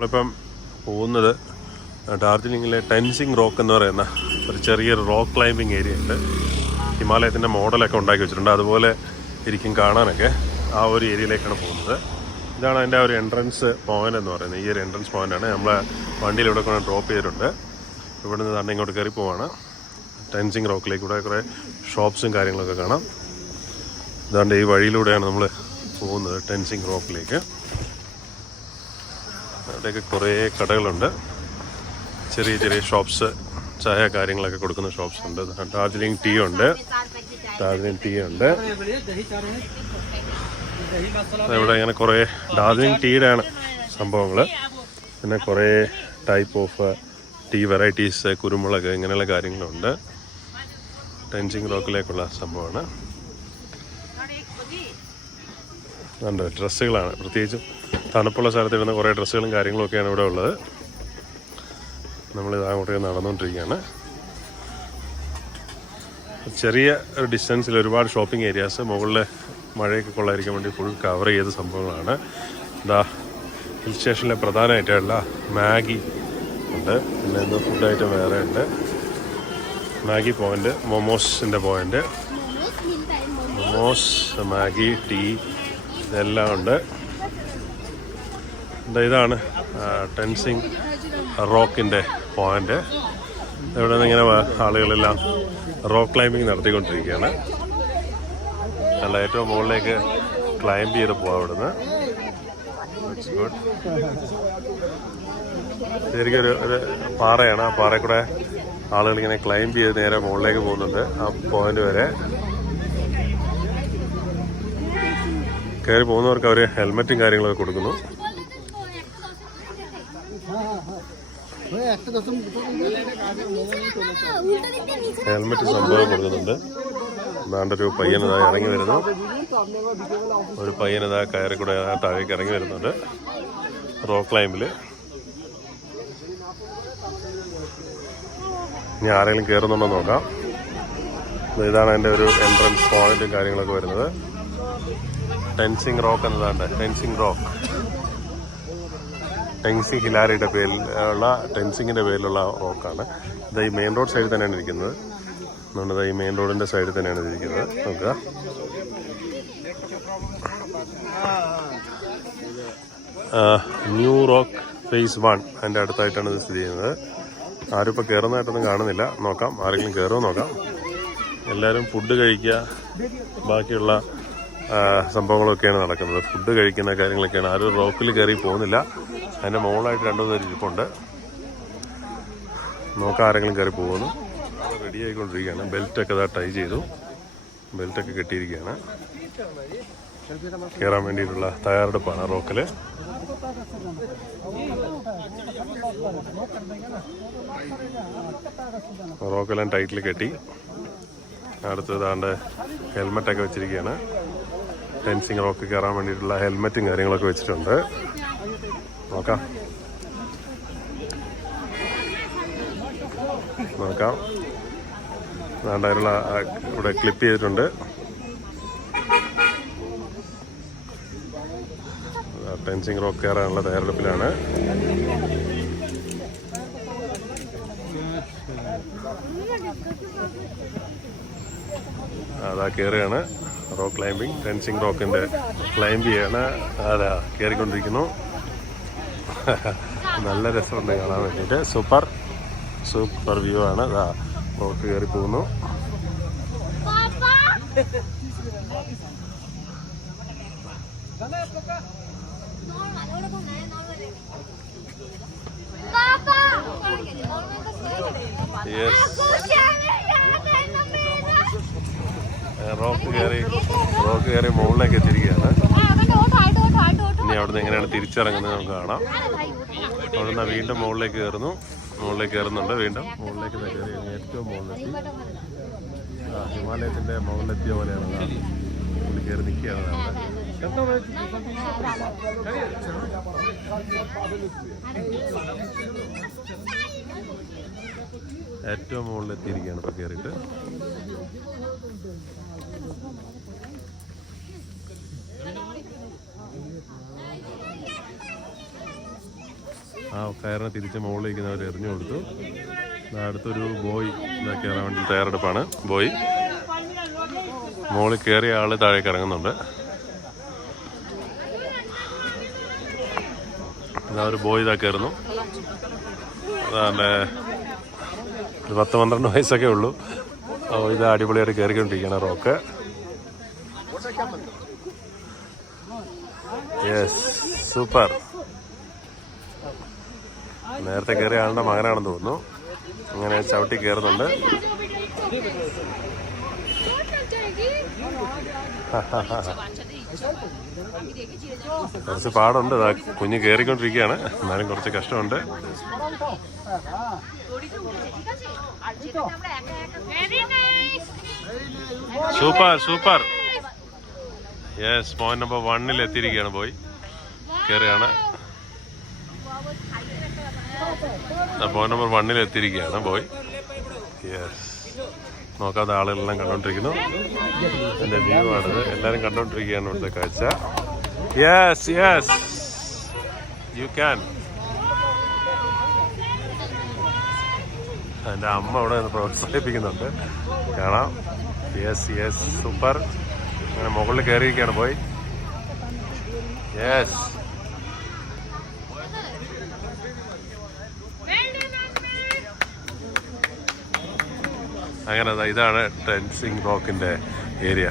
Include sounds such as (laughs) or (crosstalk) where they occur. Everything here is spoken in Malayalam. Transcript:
നമ്മളിപ്പം പോകുന്നത് ഡാർജിലിങ്ങിലെ ടെൻസിങ് റോക്ക് എന്ന് പറയുന്ന ഒരു ചെറിയൊരു റോക്ക് ക്ലൈമ്പിംഗ് ഏരിയ ഉണ്ട്. ഹിമാലയത്തിന്റെ മോഡലൊക്കെ ഉണ്ടാക്കി വെച്ചിട്ടുണ്ട്. അതുപോലെ ഇരിക്കും കാണാനൊക്കെ ആ ഒരു ഏരിയയിലേക്കാണ് പോകുന്നത്. ഇതാണ് അതിന്റെ ഒരു എൻട്രൻസ് പോയിന്റ് എന്ന് പറയുന്നത്. ഈ ഒരു എൻട്രൻസ് പോയിന്റാണ് നമ്മളെ വണ്ടിയിൽ ഇവിടെ കൊണ്ട് ഡ്രോപ്പ് ചെയ്തിട്ടുണ്ട്. ഇവിടെ നിന്ന് തന്നെ ഇങ്ങോട്ട് കയറി പോവാണ്. ടെൻസിങ് റോക്കിലേക്ക് ഇവിടെ കുറേ ഷോപ്സും കാര്യങ്ങളൊക്കെ കാണാം. ഇതാണ്ട് ഈ വഴിയിലൂടെയാണ് നമ്മൾ പോകുന്നത് ടെൻസിങ് റോക്കിലേക്ക്. അവിടെയൊക്കെ കുറേ കടകളുണ്ട്. ചെറിയ ചെറിയ ഷോപ്സ് ചായ കാര്യങ്ങളൊക്കെ കൊടുക്കുന്ന ഷോപ്സ് ഉണ്ട്. ഡാർജിലിംഗ് ടീ ഉണ്ട്. ഡാർജിലിംഗ് ടീ ഉണ്ട്. ഇവിടെ ഇങ്ങനെ കുറേ ഡാർജിലിംഗ് ടീയുടെ ആണ് സംഭവങ്ങൾ പിന്നെ കുറേ ടൈപ്പ് ഓഫ് ടീ വെറൈറ്റീസ് കുരുമുളക് ഇങ്ങനെയുള്ള കാര്യങ്ങളുണ്ട്. ടെൻസിങ് റോക്കിലേക്കുള്ള സംഭവമാണ്. ഉണ്ട് ഡ്രസ്സുകളാണ് പ്രത്യേകിച്ചും തണുപ്പുള്ള സ്ഥലത്ത് ഇടുന്ന കുറേ ഡ്രസ്സുകളും കാര്യങ്ങളും ഒക്കെയാണ് ഇവിടെ ഉള്ളത്. നമ്മളിത് അങ്ങോട്ടേക്ക് നടന്നുകൊണ്ടിരിക്കുകയാണ്. ചെറിയ ഒരു ഡിസ്റ്റൻസിൽ ഒരുപാട് ഷോപ്പിംഗ് ഏരിയാസ് മുകളിൽ മഴയൊക്കെ കൊള്ളായിരിക്കാൻ വേണ്ടി ഫുൾ കവർ ചെയ്ത സംഭവങ്ങളാണ്. ഇതാ ഹിൽ സ്റ്റേഷനിലെ പ്രധാനമായിട്ടുള്ള മാഗി ഉണ്ട്. പിന്നെ ഇന്ന് ഫുഡ് ഐറ്റം വേറെ ഉണ്ട്. മാഗി പോയിന്റ് മൊമോസിന്റെ പോയിന്റ് മൊമോസ് മാഗി ടീ ഇതെല്ലാം ഉണ്ട്. ഇതാണ് ടെൻസിങ് റോക്കിന്റെ പോയിന്റ് ഇവിടെ നിന്ന് ഇങ്ങനെ ആളുകളെല്ലാം റോക്ക് ക്ലൈമ്പിംഗ് നടത്തിക്കൊണ്ടിരിക്കുകയാണ്. അല്ല ഏറ്റവും മുകളിലേക്ക് ക്ലൈംബ് ചെയ്ത് പോവാം ഇവിടുന്ന്. ഗുഡ് ശരിക്കും ഒരു ഒരു പാറയാണ്. ആ പാറയിൽ കൂടെ ആളുകൾ ഇങ്ങനെ ക്ലൈംബ് ചെയ്ത് നേരെ മുകളിലേക്ക് പോകുന്നുണ്ട് ആ പോയിന്റ് വരെ. കയറി പോകുന്നവർക്ക് അവർ ഹെൽമെറ്റും കാര്യങ്ങളൊക്കെ കൊടുക്കുന്നു. ഹെൽമെറ്റ് സംഭവം കൊടുക്കുന്നുണ്ട്. നാണ്ട ഒരു പയ്യനതാ ഇറങ്ങി വരുന്നു. ഒരു പയ്യനതാ കയറി കൂടെ താഴേക്ക് ഇറങ്ങി വരുന്നുണ്ട്. റോക്ക് ക്ലൈമ്പിൽ ഇനി ആരെങ്കിലും കയറുന്നുണ്ടോ നോക്കാം. ഇതാണ് എന്റെ ഒരു എൻട്രൻസ് പോയിന്റും കാര്യങ്ങളൊക്കെ വരുന്നത്. ടെൻസിങ് റോക്ക് എന്നതാണ്ട് ടെൻസിങ് റോക്ക് ടെൻസിങ് ഹിലാരിയുടെ പേരിൽ ഉള്ള ടെൻസിങ്ങിന്റെ പേരിലുള്ള റോക്കാണ്. ഇത് ഈ മെയിൻ റോഡ് സൈഡിൽ തന്നെയാണ് ഇരിക്കുന്നത്. നമ്മുടെ ഈ മെയിൻ റോഡിന്റെ സൈഡിൽ തന്നെയാണ് ഇരിക്കുന്നത്. നോക്കുക. ന്യൂ റോക്ക് ഫേസ് വൺ അതിന്റെ അടുത്തായിട്ടാണ് ഇത് സ്ഥിതി ചെയ്യുന്നത്. ആരും ഇപ്പോൾ കയറുന്നതായിട്ടൊന്നും കാണുന്നില്ല. നോക്കാം. ആരെങ്കിലും കയറുമോ നോക്കാം. എല്ലാവരും ഫുഡ് കഴിക്കുക. ബാക്കിയുള്ള സംഭവങ്ങളൊക്കെയാണ് നടക്കുന്നത്. ഫുഡ് കഴിക്കുന്ന കാര്യങ്ങളൊക്കെയാണ്. ആരും റോക്കിൽ കയറി പോകുന്നില്ല. അതിന്റെ മുകളിലായിട്ട് രണ്ടു പേര് ഇരിപ്പുണ്ട്. നോക്കാം ആരെങ്കിലും കയറി പോകുന്നു. റെഡി ആയിക്കൊണ്ടിരിക്കുകയാണ്. ബെൽറ്റൊക്കെ ഇതാ ടൈ ചെയ്തു. ബെൽറ്റൊക്കെ കെട്ടിയിരിക്കുകയാണ്. കയറാൻ വേണ്ടിയിട്ടുള്ള തയ്യാറെടുപ്പാണ് റോക്കിൽ റോക്കെല്ലാം ടൈറ്റിൽ കെട്ടി. അടുത്തതാണ്ട് ഹെൽമെറ്റൊക്കെ വെച്ചിരിക്കുകയാണ്. റോക്ക് കയറാൻ വേണ്ടിയിട്ടുള്ള ഹെൽമെറ്റും കാര്യങ്ങളൊക്കെ വെച്ചിട്ടുണ്ട്. നോക്കാം. നോക്കാം. അതുകൊണ്ട് ഇവിടെ ക്ലിപ്പ് ചെയ്തിട്ടുണ്ട്. ടെൻസിങ് റോക്ക് കയറാനുള്ള തയ്യാറെടുപ്പിലാണ്. അതാ കയറുകയാണ്. റോക്ക് ക്ലൈമ്പിംഗ് ഫെൻസിങ് റോക്കിന്റെ ക്ലൈംബ് ചെയ്യാണ് അതാ കയറിക്കൊണ്ടിരിക്കുന്നു (laughs) നല്ല രസമുണ്ട് കാണാൻ വേണ്ടിയിട്ട്. സൂപ്പർ സൂപ്പർ വ്യൂ ആണ്. അതാ റോക്ക് കയറി പോകുന്നു. യെസ് റോക്ക് കയറി റോക്ക് കയറി മുകളിലേക്ക് എത്തിയിരിക്കുകയാണ്. ഇനി അവിടുന്ന് എങ്ങനെയാണ് തിരിച്ചിറങ്ങുന്നത് നമുക്ക് കാണാം. അവിടുന്ന് വീണ്ടും മുകളിലേക്ക് കയറുന്നു. മുകളിലേക്ക് കയറുന്നുണ്ട്. വീണ്ടും മുകളിലേക്ക് കയറി ഏറ്റവും മുകളിലെത്തി ആ ഹിമാലയത്തിന്റെ മുകളിലെത്തിയ പോലെയാണ് പുള്ളി കയറി നിൽക്കുകയാണ് ഏറ്റവും മുകളിലെത്തിയിരിക്കുകയാണ് ഇപ്പോൾ കയറിയിട്ട്. ആ കയറിനെ തിരിച്ച് മുകളിലേക്ക് അവർ എറിഞ്ഞു കൊടുത്തു. അടുത്തൊരു ബോയ് കയറാൻ വേണ്ടി തയ്യാറെടുപ്പാണ്. ബോയ്. മുകളിൽ കയറിയ ആൾ താഴേക്ക് ഇറങ്ങുന്നുണ്ട്. ഇതാ ഒരു ബോയ് ഇതാ കയറുന്നു. അതാണ്ട് ഒരു പത്ത് പന്ത്രണ്ട് വയസ്സൊക്കെ ഉള്ളൂ. ഇത് അടിപൊളിയായിട്ട് കയറിക്കൊണ്ടിരിക്കുകയാണ് റോക്ക്. യെസ് സൂപ്പർ നേരത്തെ കയറിയ ആളുടെ മകനാണെന്ന് തോന്നുന്നു. അങ്ങനെ ചവിട്ടി കയറുന്നുണ്ട് കുറച്ച് പാടുണ്ട്. കുഞ്ഞ് കയറിക്കൊണ്ടിരിക്കുകയാണ് എന്നാലും കുറച്ച് കഷ്ടമുണ്ട്. Super super yes point number വണ്ണിൽ എത്തിയിരിക്കുകയാണ് പോയി കയറുകയാണ് പോയിന്റ് നമ്പർ വണ്ണിൽ എത്തിയിരിക്കുകയാണ് പോയി യെസ് നോക്കാത്ത ആളുകളെല്ലാം കണ്ടോണ്ടിരിക്കുന്നു. എന്റെ വ്യൂ ആണിത്. എല്ലാവരും കണ്ടോണ്ടിരിക്കുകയാണ് ഇവിടുത്തെ കാഴ്ച. യെസ് യെസ് യു ക്യാൻ എന്റെ അമ്മ അവിടെ പ്രോത്സാഹിപ്പിക്കുന്നുണ്ട്. കാണാം. യെസ് യെസ് സൂപ്പർ അങ്ങനെ മുകളിൽ കയറിയിരിക്കുകയാണ് പോയി. യെസ് അങ്ങനെ ഇതാണ് ടെൻസിങ് റോക്കിന്റെ ഏരിയ.